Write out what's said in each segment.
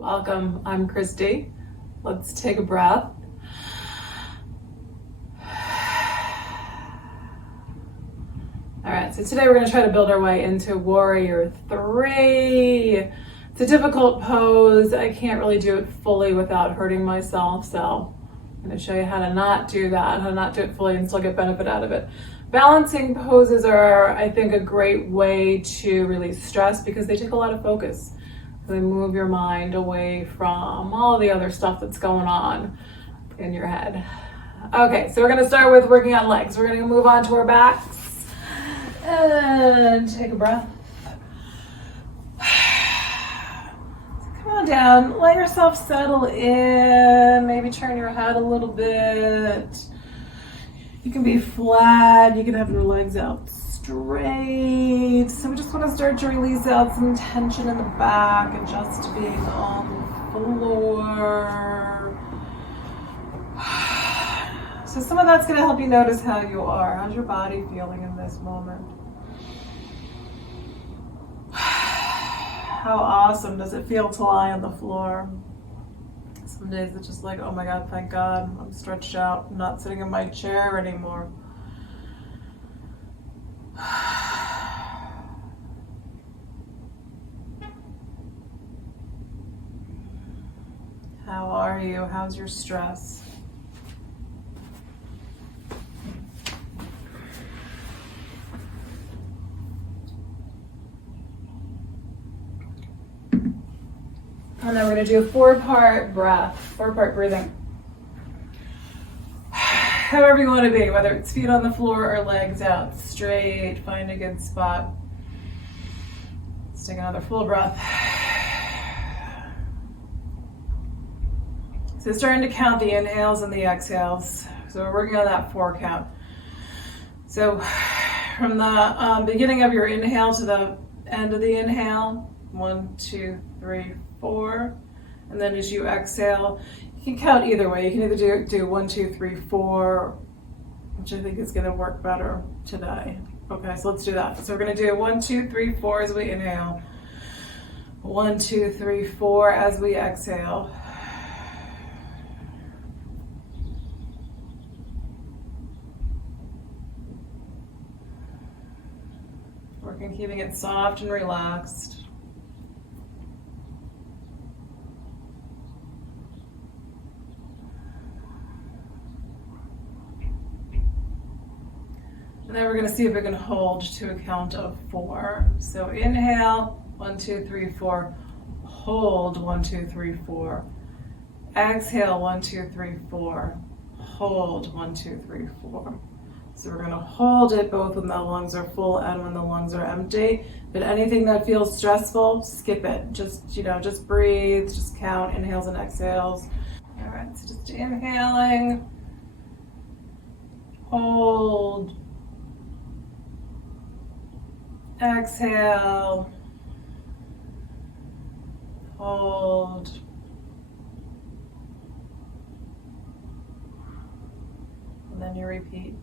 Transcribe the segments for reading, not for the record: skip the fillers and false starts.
Welcome, I'm Christy. Let's take a breath. All right, so today we're going to try to build our way into Warrior 3. It's a difficult pose. I can't really do it fully without hurting myself, so I'm going to show you how to not do that, how to not do it fully and still get benefit out of it. Balancing poses are, I think, a great way to release stress because they take a lot of focus. They move your mind away from all the other stuff that's going on in your head. Okay, so we're going to start with working on legs. We're going to move on to our backs and take a breath. Come on down, let yourself settle in, maybe turn your head a little bit. You can be flat, you can have your legs out straight. So we just want to start to release out some tension in the back and just being on the floor. So some of that's going to help you notice how you are. How's your body feeling in this moment? How awesome does it feel to lie on the floor? Some days it's just like, oh my God, thank God, I'm stretched out. I'm not sitting in my chair anymore. How are you? How's your stress? And then we're going to do a 4-part breath, 4-part breathing. However you want to be, whether it's feet on the floor or legs out straight, find a good spot. Let's take another full breath. So starting to count the inhales and the exhales. So we're working on that 4 count. So from the beginning of your inhale to the end of the inhale, 1, 2, 3, 4. And then as you exhale, you can count either way. You can either do 1, 2, 3, 4, which I think is going to work better today. Okay, so let's do that. So we're going to do 1, 2, 3, 4 as we inhale. 1, 2, 3, 4 as we exhale. Working, keeping it soft and relaxed. And then we're going to see if we can hold to a count of 4. So inhale, 1, 2, 3, 4. Hold, 1, 2, 3, 4. Exhale, 1, 2, 3, 4. Hold, 1, 2, 3, 4. So we're going to hold it both when the lungs are full and when the lungs are empty. But anything that feels stressful, skip it. Just breathe, just count inhales and exhales. All right, so just inhaling, hold, exhale, hold, and then you repeat.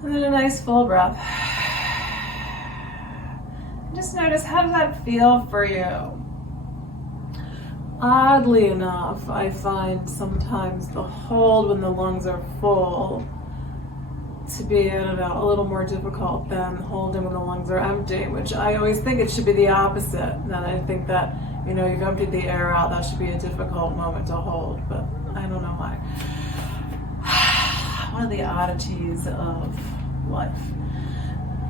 And then a nice full breath. Just notice, how does that feel for you? Oddly enough, I find sometimes the hold when the lungs are full to be, a little more difficult than holding when the lungs are empty, which I always think it should be the opposite. And I think that, you've emptied the air out, that should be a difficult moment to hold, but I don't know why. One of the oddities of life.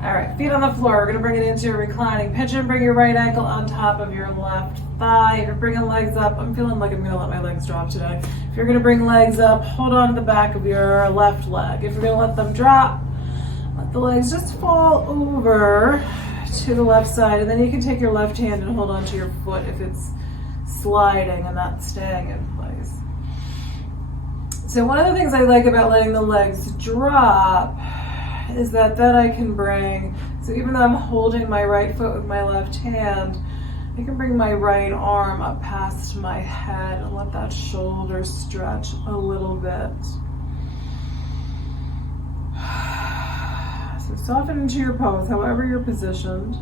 All right, feet on the floor. We're gonna bring it into a reclining pigeon. Bring your right ankle on top of your left thigh. If you're bringing legs up, I'm feeling like I'm gonna let my legs drop today. If you're gonna bring legs up, hold on to the back of your left leg. If you're gonna let them drop, let the legs just fall over to the left side, and then you can take your left hand and hold on to your foot if it's sliding and not staying in place. So one of the things I like about letting the legs drop is that then I can bring, so even though I'm holding my right foot with my left hand, I can bring my right arm up past my head and let that shoulder stretch a little bit. So soften into your pose, however you're positioned.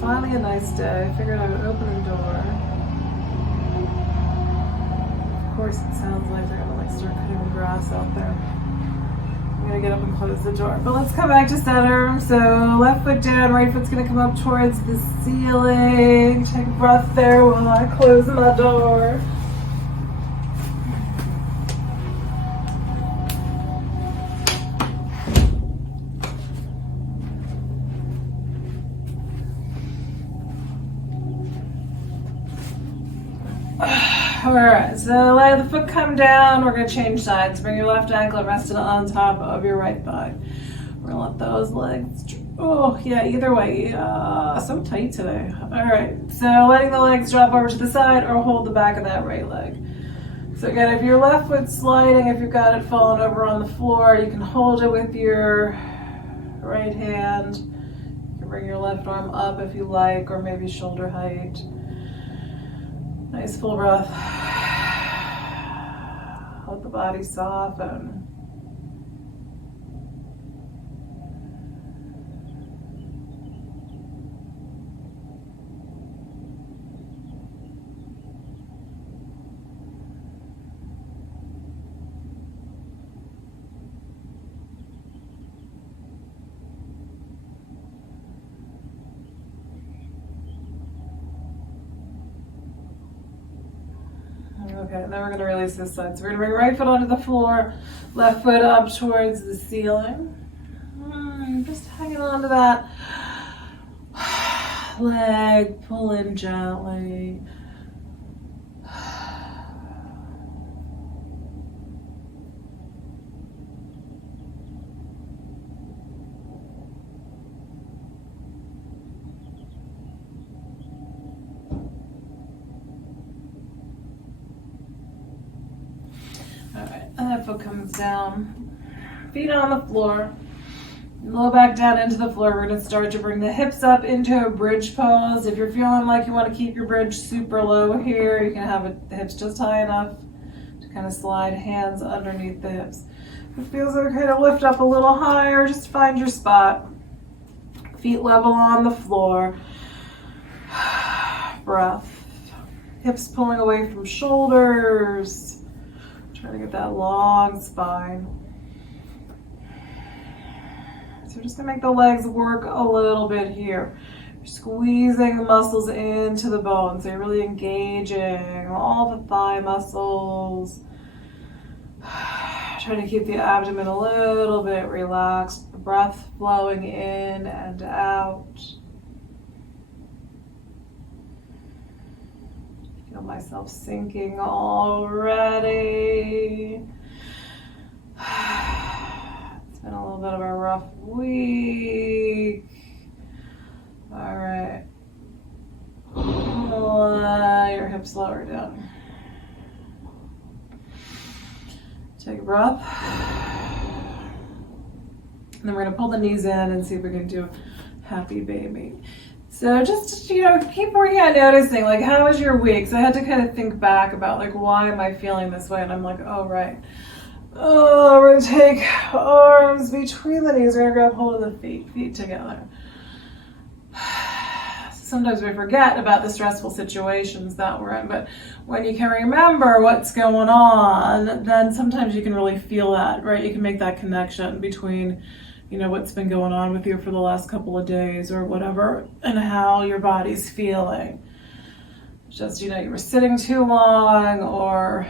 Finally a nice day. I figured I would open a door. Of course it sounds like they're gonna start cutting the grass out there. I'm gonna get up and close the door. But let's come back to center. So left foot down, right foot's gonna come up towards the ceiling. Take a breath there while I close my door. Alright, so let the foot come down. We're going to change sides. Bring your left ankle rested on top of your right thigh. We're going to let those legs, either way. So tight today. Alright, so letting the legs drop over to the side or hold the back of that right leg. So again, if your left foot's sliding, if you've got it falling over on the floor, you can hold it with your right hand. You can bring your left arm up if you like, or maybe shoulder height. Nice full breath. Let the body soften. Okay, now we're going to release this side. So we're going to bring right foot onto the floor, left foot up towards the ceiling. Just hanging on to that leg, pull in gently. Alright, and that foot comes down, feet on the floor, low back down into the floor. We're going to start to bring the hips up into a bridge pose. If you're feeling like you want to keep your bridge super low here, you can have the hips just high enough to kind of slide hands underneath the hips. If it feels like kind of lift up a little higher, just find your spot. Feet level on the floor. Breath. Hips pulling away from shoulders. Try to get that long spine. So we're just gonna make the legs work a little bit here. You're squeezing the muscles into the bones. So you're really engaging all the thigh muscles. Trying to keep the abdomen a little bit relaxed. The breath flowing in and out. Feel myself sinking already. It's been a little bit of a rough week. All right. Let your hips lower down. Take a breath. And then we're going to pull the knees in and see if we can do happy baby. So just, keep working on noticing, like, how was your week? So I had to kind of think back about, like, why am I feeling this way? And I'm like, oh, right. Oh, we're going to take arms between the knees. We're going to grab hold of the feet together. Sometimes we forget about the stressful situations that we're in, but when you can remember what's going on, then sometimes you can really feel that, right? You can make that connection between you know, what's been going on with you for the last couple of days or whatever, and how your body's feeling. Just, you know, you were sitting too long, or,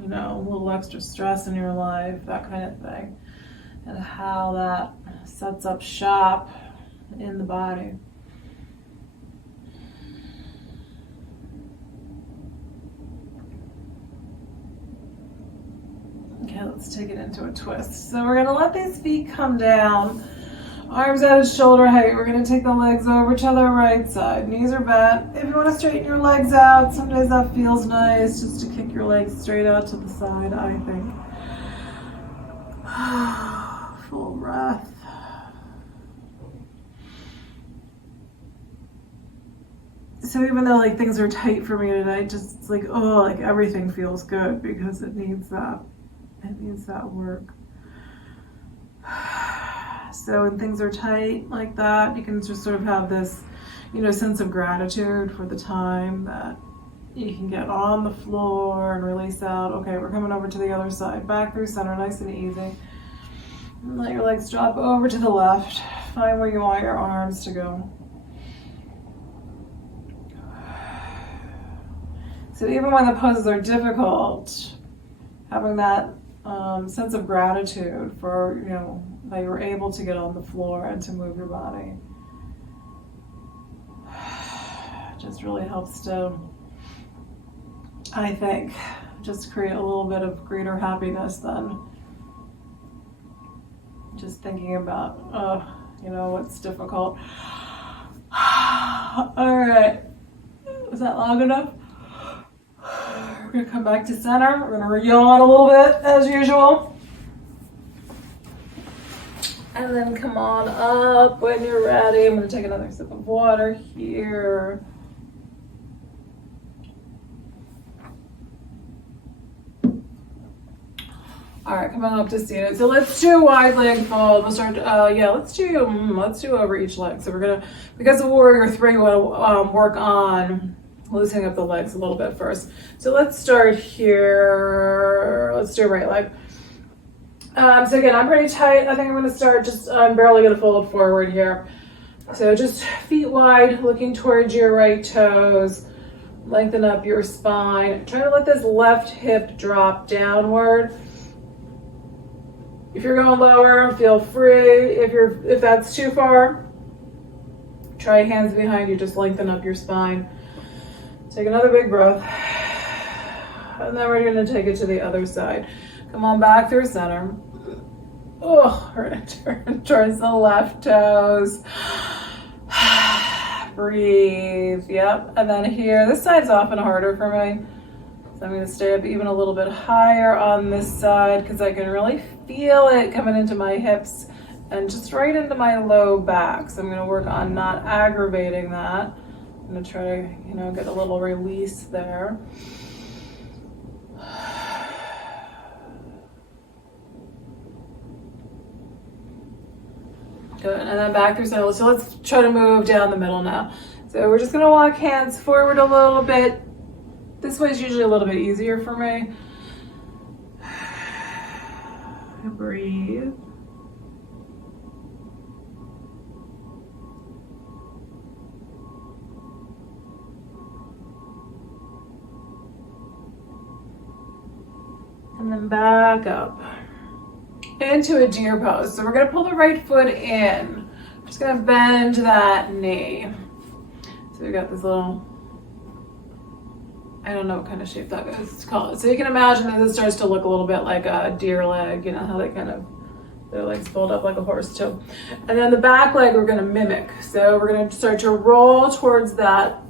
you know, a little extra stress in your life, that kind of thing, and how that sets up shop in the body. Okay, let's take it into a twist. So we're gonna let these feet come down, arms out at shoulder height. We're gonna take the legs over to the right side. Knees are bent. If you wanna straighten your legs out, some days that feels nice, just to kick your legs straight out to the side, I think. Full breath. So even though like things are tight for me tonight, just it's like, oh, like everything feels good because it needs that work. So when things are tight like that, you can just sort of have this, you know, sense of gratitude for the time that you can get on the floor and release out. Okay, we're coming over to the other side. Back through center, nice and easy. And let your legs drop over to the left. Find where you want your arms to go. So even when the poses are difficult, having that sense of gratitude for, you know, that you were able to get on the floor and to move your body just really helps to, I think, just create a little bit of greater happiness than just thinking about, you know, what's difficult. All right, was that long enough? We're gonna come back to center. We're gonna yawn a little bit as usual. And then come on up when you're ready. I'm gonna take another sip of water here. All right, come on up to seated. So let's do wide leg fold. We'll start, let's do over each leg. So we're gonna, because of Warrior 3, we wanna work on loosening up the legs a little bit first. So let's start here. Let's do right leg. So again, I'm pretty tight. I think I'm gonna start I'm barely gonna fold forward here. So just feet wide, looking towards your right toes. Lengthen up your spine. Try to let this left hip drop downward. If you're going lower, feel free. If that's too far, try hands behind you, just lengthen up your spine. Take another big breath. And then we're gonna take it to the other side. Come on back through center. Oh, we're gonna turn towards the left toes. Breathe, yep. And then here, this side's often harder for me. So I'm gonna stay up even a little bit higher on this side because I can really feel it coming into my hips and just right into my low back. So I'm gonna work on not aggravating that. I'm gonna try to, you know, get a little release there. Good, and then back through center. So let's try to move down the middle now. So we're just gonna walk hands forward a little bit. This way is usually a little bit easier for me. Breathe. And then back up into a deer pose. So we're gonna pull the right foot in. Just gonna bend that knee. So we got this little, I don't know what kind of shape that is called. So you can imagine that this starts to look a little bit like a deer leg, you know, how they kind of, their legs fold up like a horse too. And then the back leg we're gonna mimic. So we're gonna start to roll towards that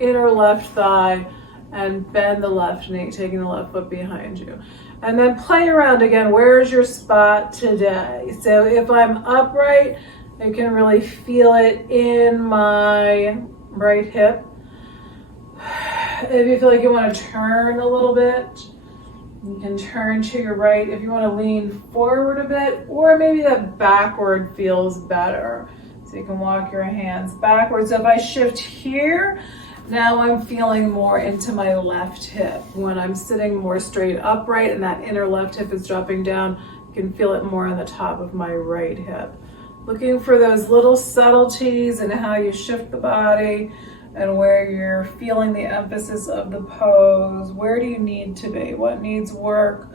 inner left thigh and bend the left knee, taking the left foot behind you. And then play around again, where's your spot today? So if I'm upright, I can really feel it in my right hip. If you feel like you want to turn a little bit, you can turn to your right. If you want to lean forward a bit, or maybe that backward feels better. So you can walk your hands backwards. So if I shift here, now I'm feeling more into my left hip. When I'm sitting more straight upright and that inner left hip is dropping down, You can feel it more on the top of my right hip. Looking for those little subtleties in how you shift the body and where you're feeling the emphasis of the pose. Where do you need to be? What needs work?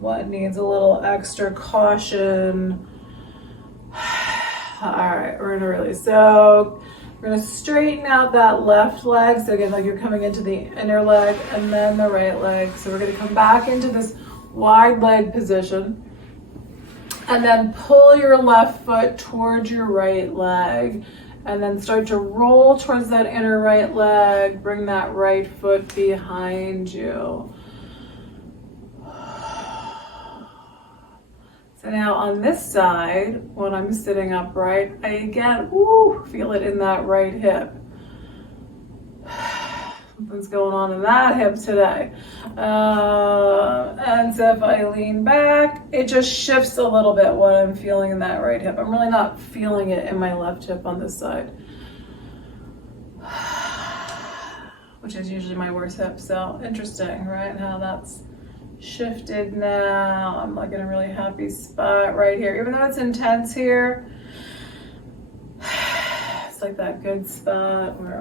What needs a little extra caution? All right, we're gonna release. So we're gonna straighten out that left leg. So again, like you're coming into the inner leg and then the right leg. So we're gonna come back into this wide leg position. And then pull your left foot towards your right leg. And then start to roll towards that inner right leg. Bring that right foot behind you. So now on this side, when I'm sitting upright, I again, feel it in that right hip. Something's going on in that hip today. And so if I lean back, it just shifts a little bit what I'm feeling in that right hip. I'm really not feeling it in my left hip on this side, which is usually my worst hip. So interesting, right? How that's shifted now. I'm like in a really happy spot right here. Even though it's intense here, it's like that good spot where,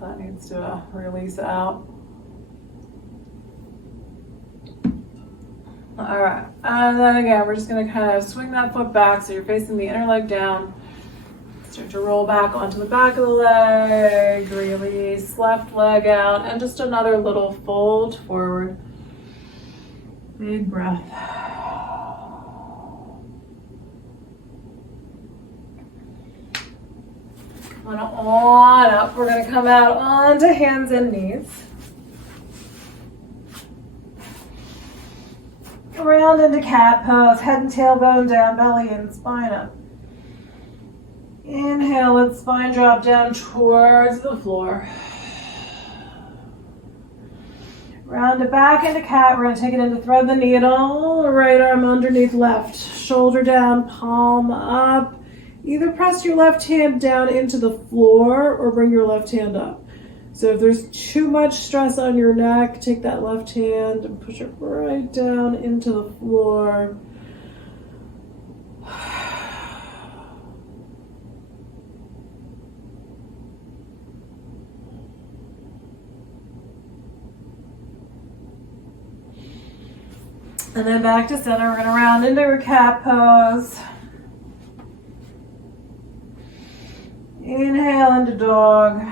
that needs to release out. All right, and then again, we're just gonna kind of swing that foot back so you're facing the inner leg down. Start to roll back onto the back of the leg, release, left leg out, and just another little fold forward. Big breath. Coming on up, we're gonna come out onto hands and knees. Around into cat pose, head and tailbone down, belly in, spine up. Inhale, let spine drop down towards the floor. Round it back into cat. We're going to take it into thread the needle. Right arm underneath left. Shoulder down, palm up. Either press your left hand down into the floor or bring your left hand up. So if there's too much stress on your neck, take that left hand and push it right down into the floor. And then back to center. We're going to round into a cat pose. Inhale into dog.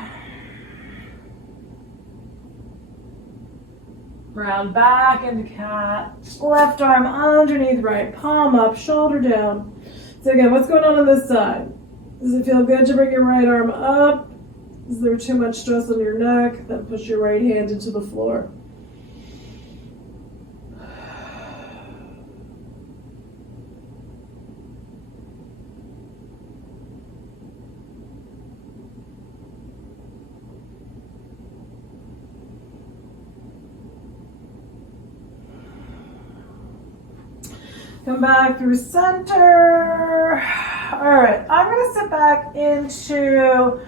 Round back into cat. Left arm underneath right. Palm up, shoulder down. So again, what's going on this side? Does it feel good to bring your right arm up? Is there too much stress on your neck? Then push your right hand into the floor. Come back through center. All right, I'm gonna sit back into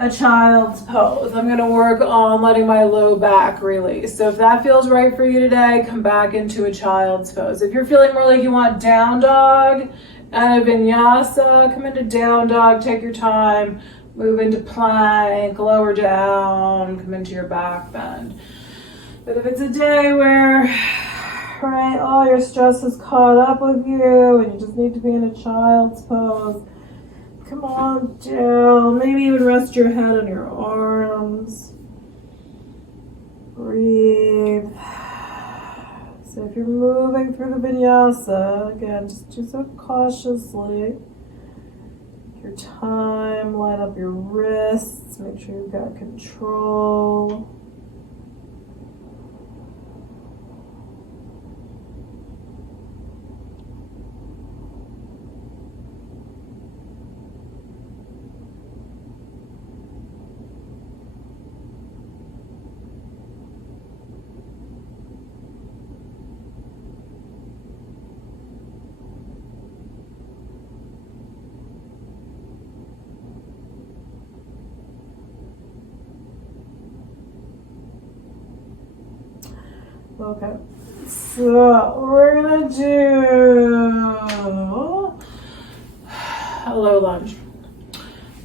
a child's pose. I'm gonna work on letting my low back release. So if that feels right for you today, come back into a child's pose. If you're feeling more like you want down dog and a vinyasa, come into down dog, take your time, move into plank, lower down, come into your back bend. But if it's a day where right, all your stress is caught up with you and you just need to be in a child's pose, come on down. Maybe even rest your head on your arms. Breathe. So if you're moving through the vinyasa, again, just do so cautiously. Take your time, line up your wrists, make sure you've got control. Okay, So we're gonna do a low lunge.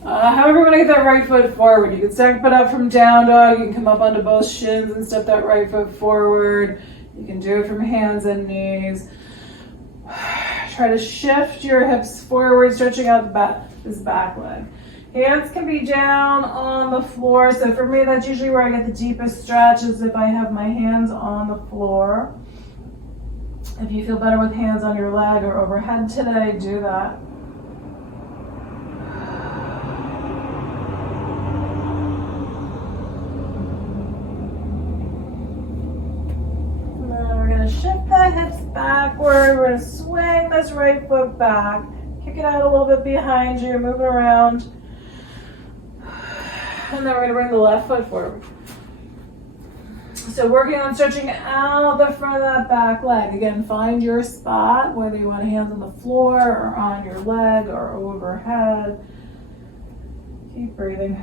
However, when I get that right foot forward, you can stack foot up from down dog. You can come up onto both shins and step that right foot forward. You can do it from hands and knees. Try to shift your hips forward, stretching out this back leg. Hands can be down on the floor. So for me, that's usually where I get the deepest stretch, is if I have my hands on the floor. If you feel better with hands on your leg or overhead today, do that. And then we're going to shift the hips backward. We're going to swing this right foot back. Kick it out a little bit behind you, move it around. And then we're going to bring the left foot forward. So working on stretching out the front of that back leg. Again, find your spot, whether you want hands on the floor or on your leg or overhead. Keep breathing.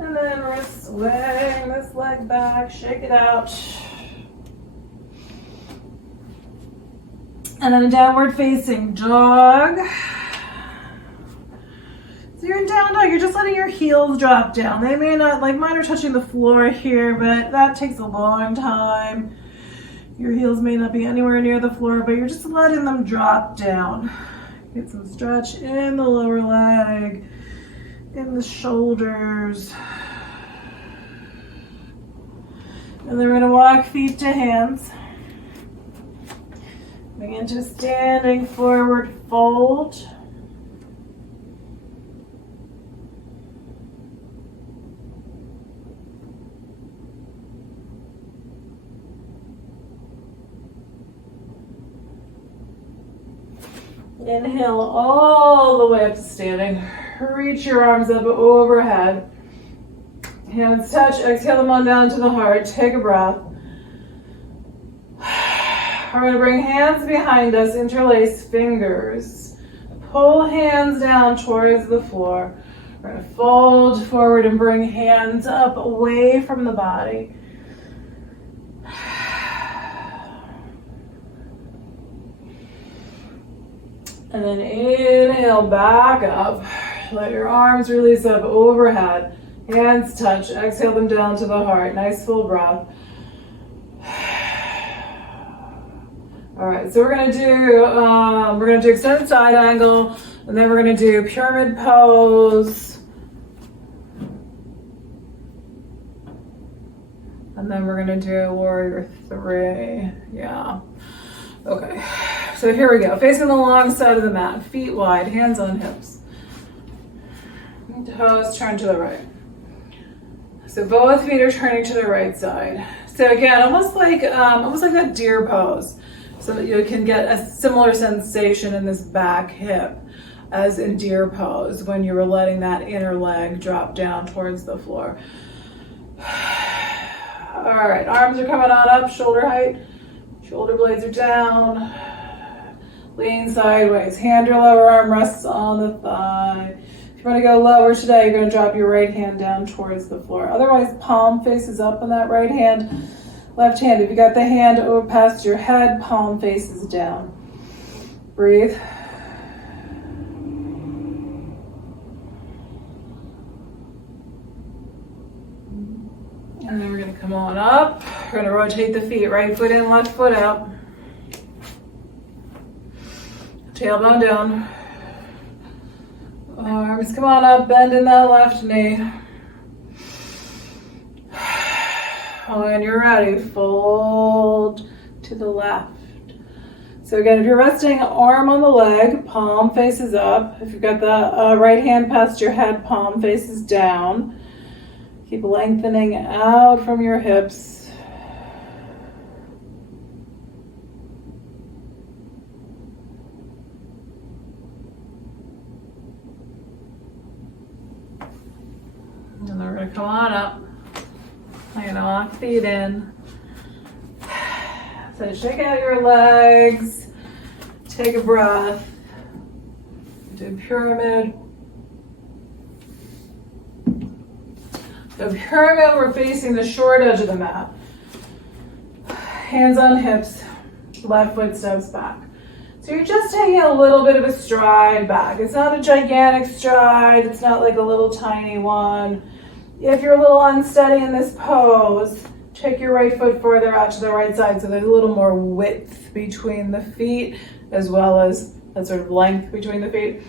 And then we're going to swing this leg back, shake it out. And then a downward facing dog. So you're in down dog, you're just letting your heels drop down. They may not, like mine are touching the floor here, but that takes a long time. Your heels may not be anywhere near the floor, but you're just letting them drop down. Get some stretch in the lower leg, in the shoulders. And then we're going to walk feet to hands. Begin to standing forward fold. Inhale all the way up to standing. Reach your arms up overhead. Hands touch, exhale them on down to the heart. Take a breath. We're going to bring hands behind us, interlace fingers. Pull hands down towards the floor. We're going to fold forward and bring hands up away from the body. And then inhale back up. Let your arms release up overhead. Hands touch. Exhale them down to the heart. Nice full breath. All right, so we're gonna do extended side angle, and then we're gonna do pyramid pose, and then we're gonna do warrior 3. Yeah. Okay. So here we go. Facing the long side of the mat, feet wide, hands on hips. Toes turn to the right. So both feet are turning to the right side. So again, almost like that deer pose. So that you can get a similar sensation in this back hip as in deer pose when you were letting that inner leg drop down towards the floor. All right, arms are coming on up, shoulder height. Shoulder blades are down. Lean sideways. Hand or lower arm rests on the thigh. If you want to go lower today, you're going to drop your right hand down towards the floor. Otherwise, palm faces up on that right hand. Left hand, if you got the hand over past your head, palm faces down. Breathe. And then we're going to come on up. We're going to rotate the feet. Right foot in, left foot out. Tailbone down. Arms come on up, bend in that left knee. When you're ready, fold to the left. So again, if you're resting arm on the leg, palm faces up. If you've got the right hand past your head, palm faces down. Keep lengthening out from your hips. And then we're going to come on up. I'm going to walk feet in. So shake out your legs, take a breath, do pyramid. The pyramid, we're facing the short edge of the mat. Hands on hips, left foot steps back. So you're just taking a little bit of a stride back. It's not a gigantic stride, it's not like a little tiny one. If you're a little unsteady in this pose, take your right foot further out to the right side so there's a little more width between the feet as well as that sort of length between the feet.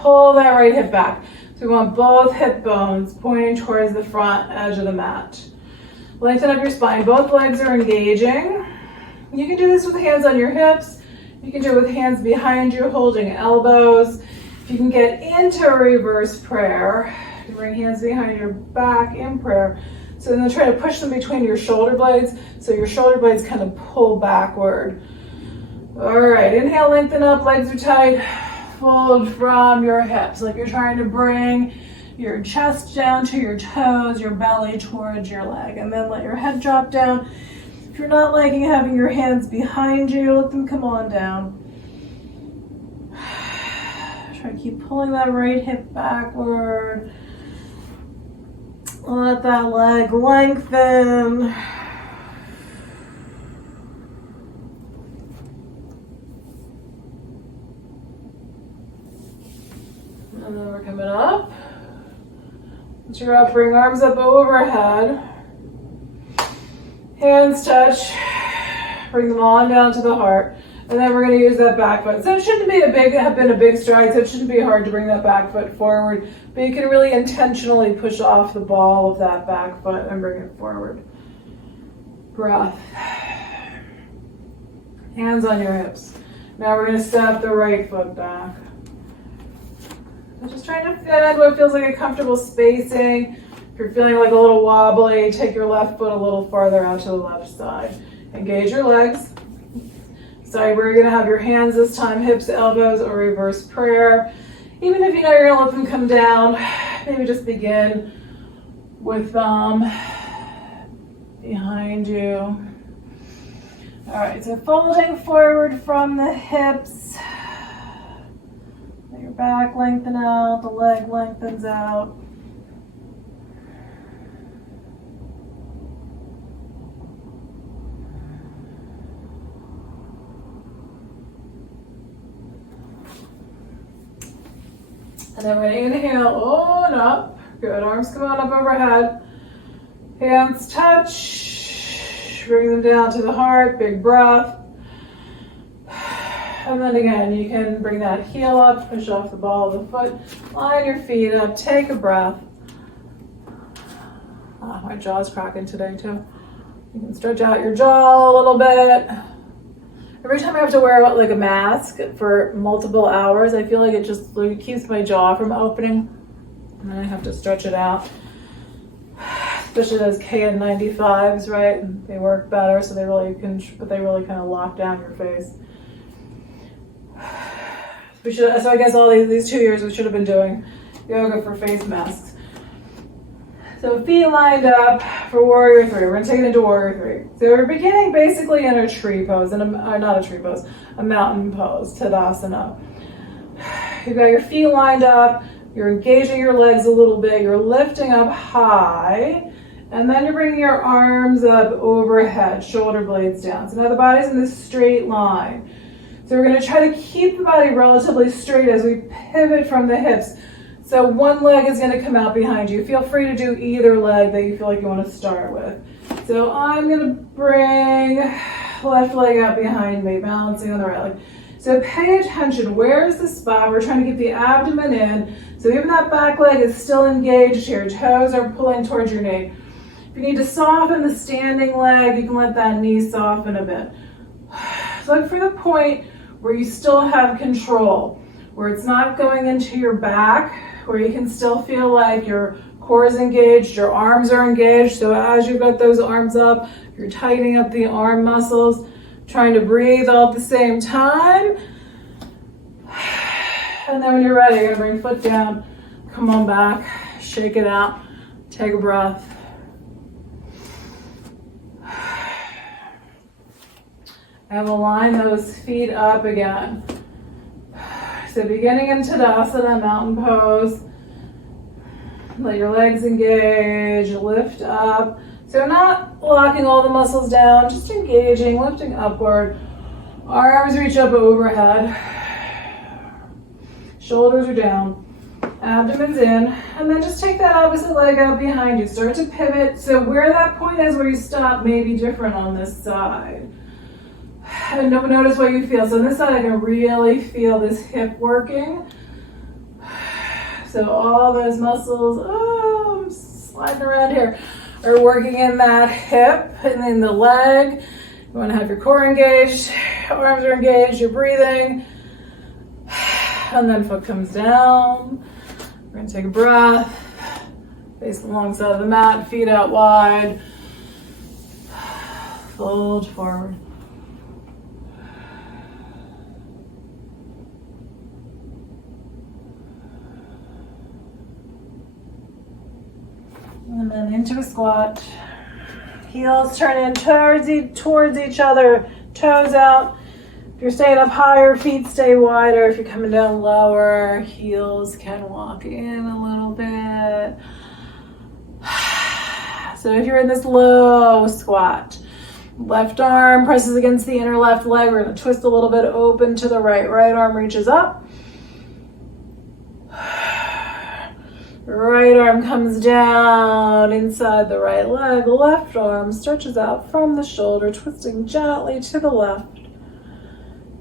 Pull that right hip back. So we want both hip bones pointing towards the front edge of the mat. Lengthen up your spine. Both legs are engaging. You can do this with hands on your hips. You can do it with hands behind you, holding elbows. If you can get into a reverse prayer, you bring hands behind your back in prayer. So then try to push them between your shoulder blades so your shoulder blades kind of pull backward. All right, inhale, lengthen up, legs are tight. Fold from your hips, like you're trying to bring your chest down to your toes, your belly towards your leg, and then let your head drop down. If you're not liking having your hands behind you, let them come on down. Try to keep pulling that right hip backward. Let that leg lengthen. And then we're coming up. Once you're up, bring arms up overhead. Hands touch. Bring them on down to the heart. And then we're going to use that back foot. So it shouldn't be have been a big stride, so it shouldn't be hard to bring that back foot forward. But you can really intentionally push off the ball of that back foot and bring it forward. Breath. Hands on your hips. Now we're going to step the right foot back. So just trying to find what feels like a comfortable spacing. If you're feeling like a little wobbly, take your left foot a little farther out to the left side. Engage your legs. Sorry, we're going to have your hands this time, hips, elbows, or reverse prayer. Even if you know you're going to let them come down, maybe just begin with thumb behind you. All right, so folding forward from the hips. Let your back lengthen out, the leg lengthens out. And then we're going to inhale on up. Good. Arms come on up overhead. Hands touch. Bring them down to the heart. Big breath. And then again, you can bring that heel up, push off the ball of the foot, line your feet up, take a breath. Oh, my jaw's cracking today too. You can stretch out your jaw a little bit. Every time I have to wear like a mask for multiple hours, I feel like it just keeps my jaw from opening, and then I have to stretch it out. Especially those KN95s, right? They work better, so they really kind of lock down your face. So I guess all these 2 years we should have been doing yoga for face masks. So feet lined up for Warrior 3. We're going to take it into Warrior 3. So we're beginning basically in a tree pose, not a tree pose, a mountain pose, Tadasana. You've got your feet lined up, you're engaging your legs a little bit, you're lifting up high, and then you're bringing your arms up overhead, shoulder blades down. So now the body's in this straight line. So we're going to try to keep the body relatively straight as we pivot from the hips. So one leg is going to come out behind you. Feel free to do either leg that you feel like you want to start with. So I'm going to bring left leg out behind me, balancing on the right leg. So pay attention. Where is the spot? We're trying to keep the abdomen in. So even that back leg is still engaged here. Toes are pulling towards your knee. If you need to soften the standing leg, you can let that knee soften a bit. So look for the point where you still have control, where it's not going into your back, where you can still feel like your core is engaged, your arms are engaged. So as you've got those arms up, you're tightening up the arm muscles, trying to breathe all at the same time. And then when you're ready, you're going to bring foot down, come on back, shake it out, take a breath. And we'll line those feet up again. So beginning in Tadasana, mountain pose. Let your legs engage, lift up. So not locking all the muscles down, just engaging, lifting upward. Arms reach up overhead. Shoulders are down. Abdomen's in. And then just take that opposite leg out behind you. Start to pivot. So where that point is where you stop may be different on this side. And notice what you feel. So on this side, I can really feel this hip working. So all those muscles, oh, I'm sliding around here, are working in that hip and then the leg. You want to have your core engaged, arms are engaged, you're breathing. And then foot comes down. We're going to take a breath. Face the long side of the mat, feet out wide. Fold forward. And then into a squat. Heels turn in towards each other, toes out. If you're staying up higher, feet stay wider. If you're coming down lower, heels can walk in a little bit. So if you're in this low squat, left arm presses against the inner left leg. We're going to twist a little bit open to the right. Right arm reaches up. Right arm comes down inside the right leg. Left arm stretches out from the shoulder, twisting gently to the left.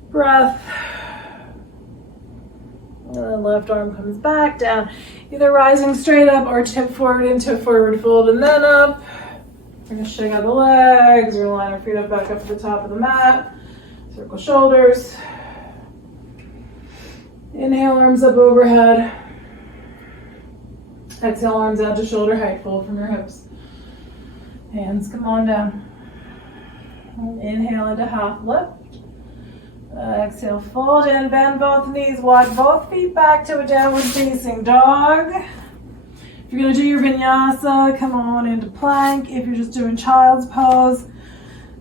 Breath. And then left arm comes back down, either rising straight up or tip forward into a forward fold and then up. We're going to shake out the legs. We're going to line our feet up back up to the top of the mat. Circle shoulders. Inhale, arms up overhead. Exhale, arms out to shoulder height. Fold from your hips. Hands come on down. Inhale into half lift. Exhale, fold in, bend both knees, walk both feet back to a downward facing dog. If you're going to do your vinyasa, come on into plank. If you're just doing child's pose,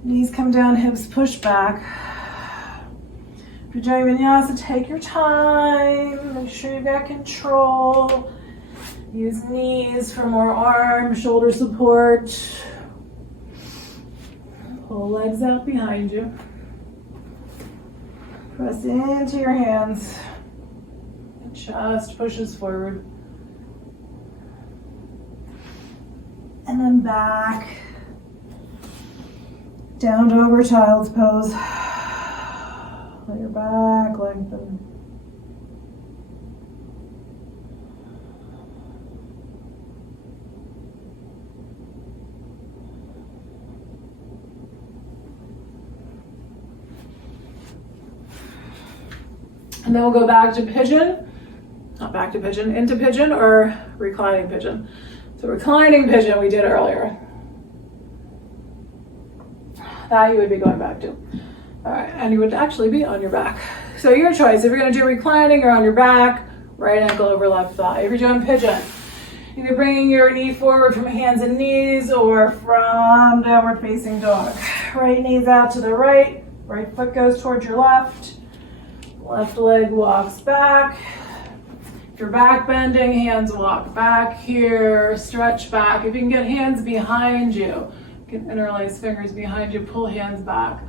knees come down, hips push back. If you're doing vinyasa, take your time. Make sure you've got control. Use knees for more arm, shoulder support. Pull legs out behind you. Press into your hands. Chest pushes forward. And then back. Down over child's pose. Let your back lengthen. And then we'll go back to pigeon, not back to pigeon, into pigeon or reclining pigeon. So reclining pigeon we did earlier. That you would be going back to. All right, and you would actually be on your back. So your choice, if you're gonna do reclining or on your back, right ankle over left thigh. If you're doing pigeon, either bringing your knee forward from hands and knees or from downward facing dog. Right knees out to the right, right foot goes towards your left. Left leg walks back. If you're back bending, hands walk back here, stretch back. If you can get hands behind you, you can interlace fingers behind you, pull hands back.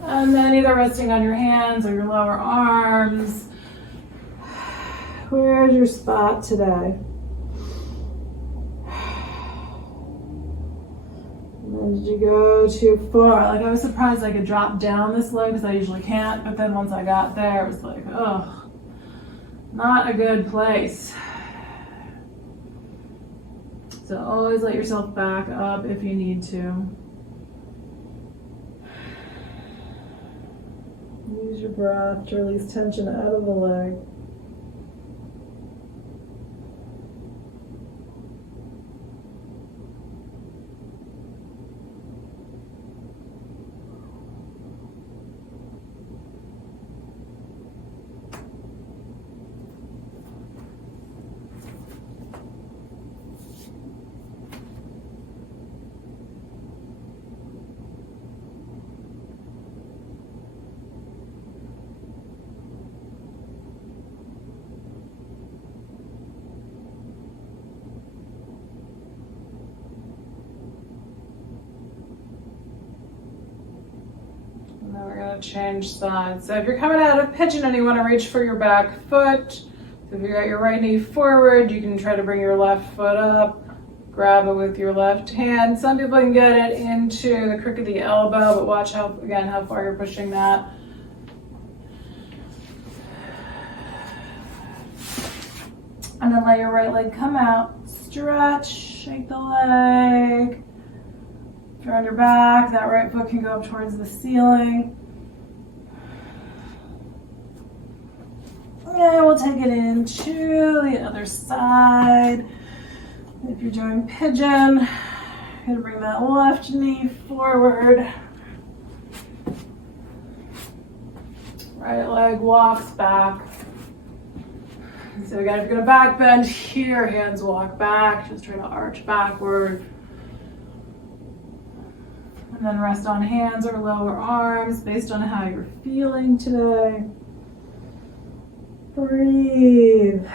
And then either resting on your hands or your lower arms. Where's your spot today? And did you go too far? Like I was surprised I could drop down this leg because I usually can't, but then once I got there, it was like, oh, not a good place. So always let yourself back up if you need to. Use your breath to release tension out of the leg. change sides. So if you're coming out of pigeon and you want to reach for your back foot, so if you got your right knee forward, you can try to bring your left foot up, grab it with your left hand. Some people can get it into the crook of the elbow, but watch how far you're pushing that. And then let your right leg come out, stretch, shake the leg. If you're on your back, that right foot can go up towards the ceiling. And we'll take it into the other side. If you're doing pigeon, you're gonna bring that left knee forward. Right leg walks back. So again, if you're gonna back bend here, hands walk back, just try to arch backward. And then rest on hands or lower arms based on how you're feeling today. Breathe.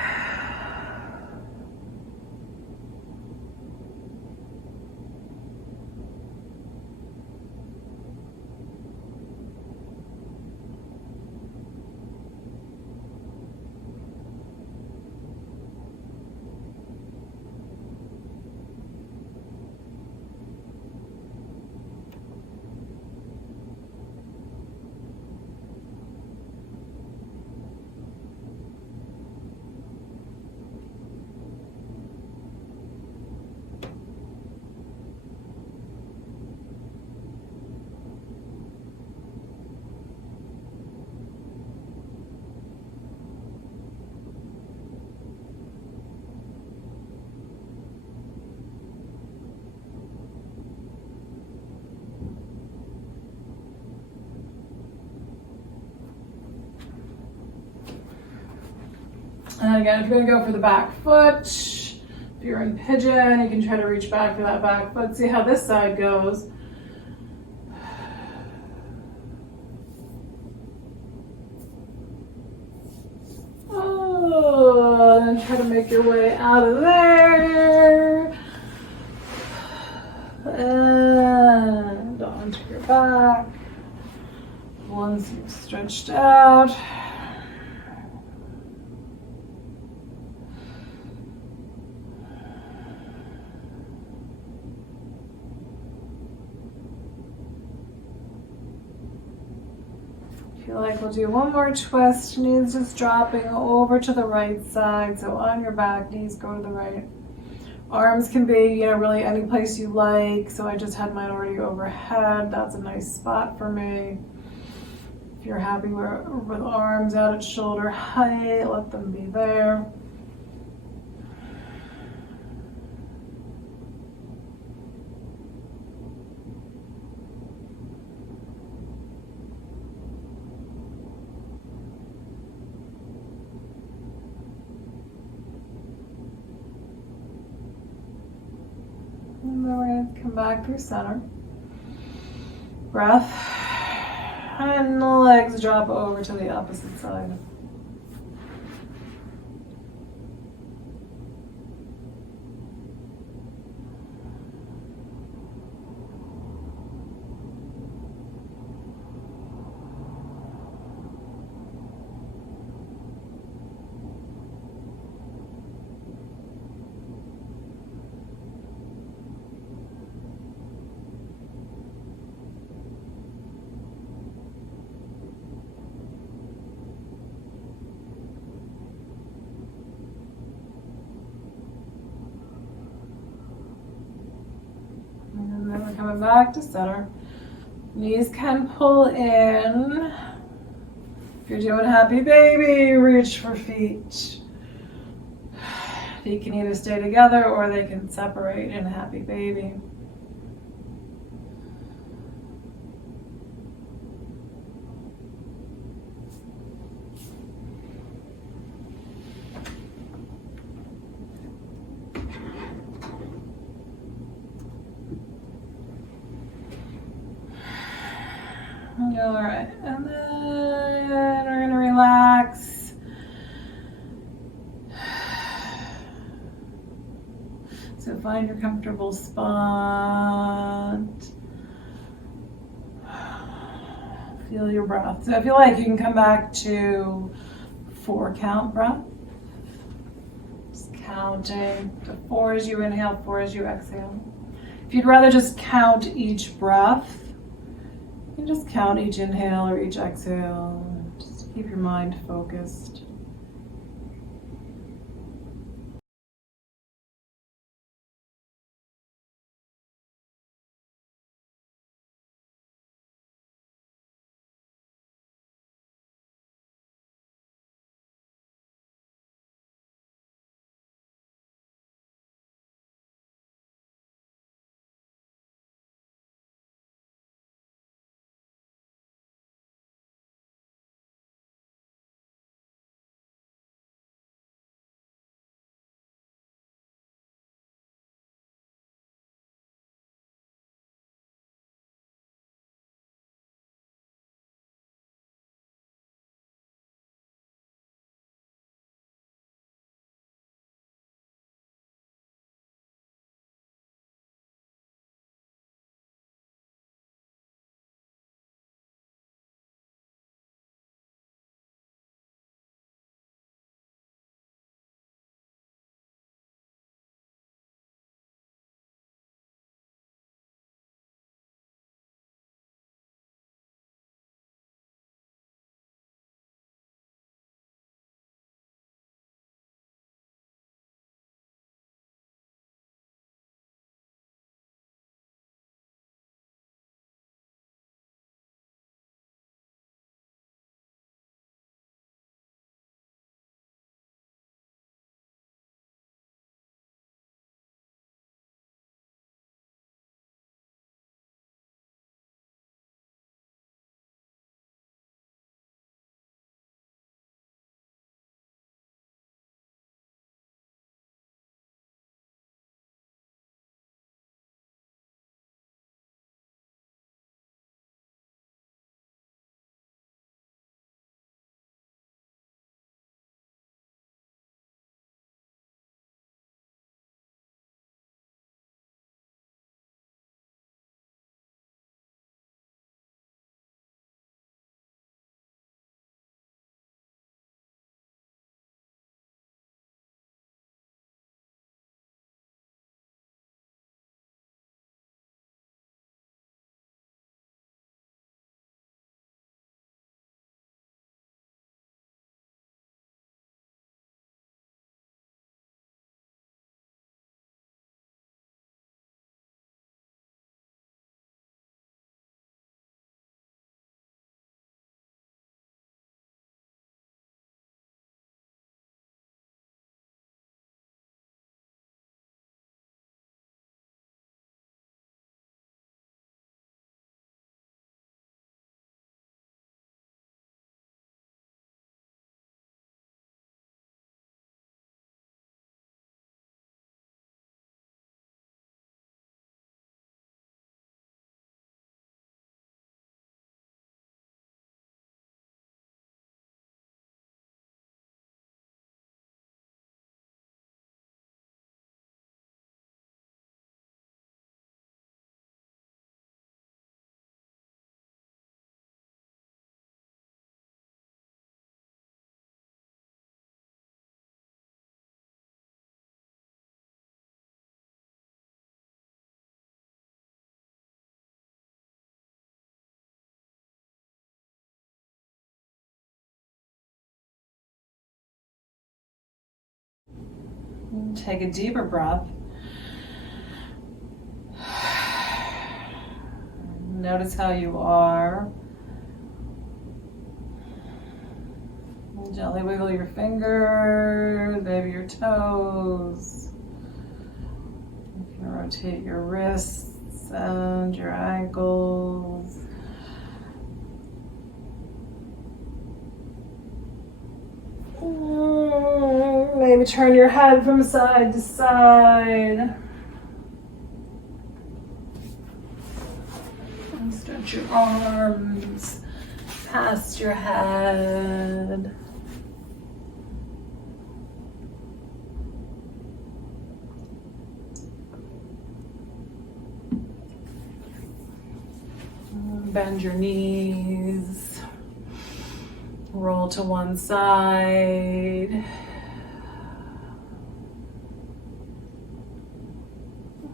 And then again, if you're gonna go for the back foot, if you're in pigeon, you can try to reach back for that back foot. See how this side goes. Oh, and then try to make your way out of there. And onto your back. Once you've stretched out. Feel like we'll do one more twist. Knees just dropping over to the right side. So on your back, knees go to the right. Arms can be, really any place you like. So I just had mine already overhead. That's a nice spot for me. If you're happy with arms out at shoulder height, let them be there. And then we're going to come back through center. Breath. And the legs drop over to the opposite side. And then we're coming back to center. Knees can pull in. If you're doing happy baby, reach for feet. Feet can either stay together or they can separate in happy baby. All right, and then we're gonna relax. So find your comfortable spot. Feel your breath. So if you like, you can come back to 4 count breath. Just counting to 4 as you inhale, 4 as you exhale. If you'd rather just count each breath, you can just count each inhale or each exhale. Just keep your mind focused. Take a deeper breath. Notice how you are. Gently wiggle your fingers, maybe your toes. You can rotate your wrists and your ankles. Maybe turn your head from side to side. And stretch your arms past your head. Bend your knees. Roll to one side.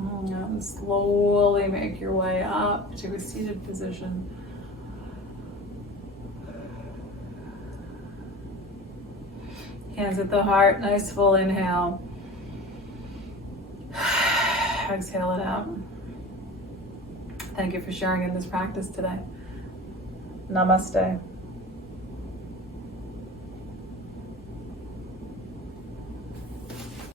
And slowly make your way up to a seated position. Hands at the heart, nice full inhale. Exhale it out. Thank you for sharing in this practice today. Namaste.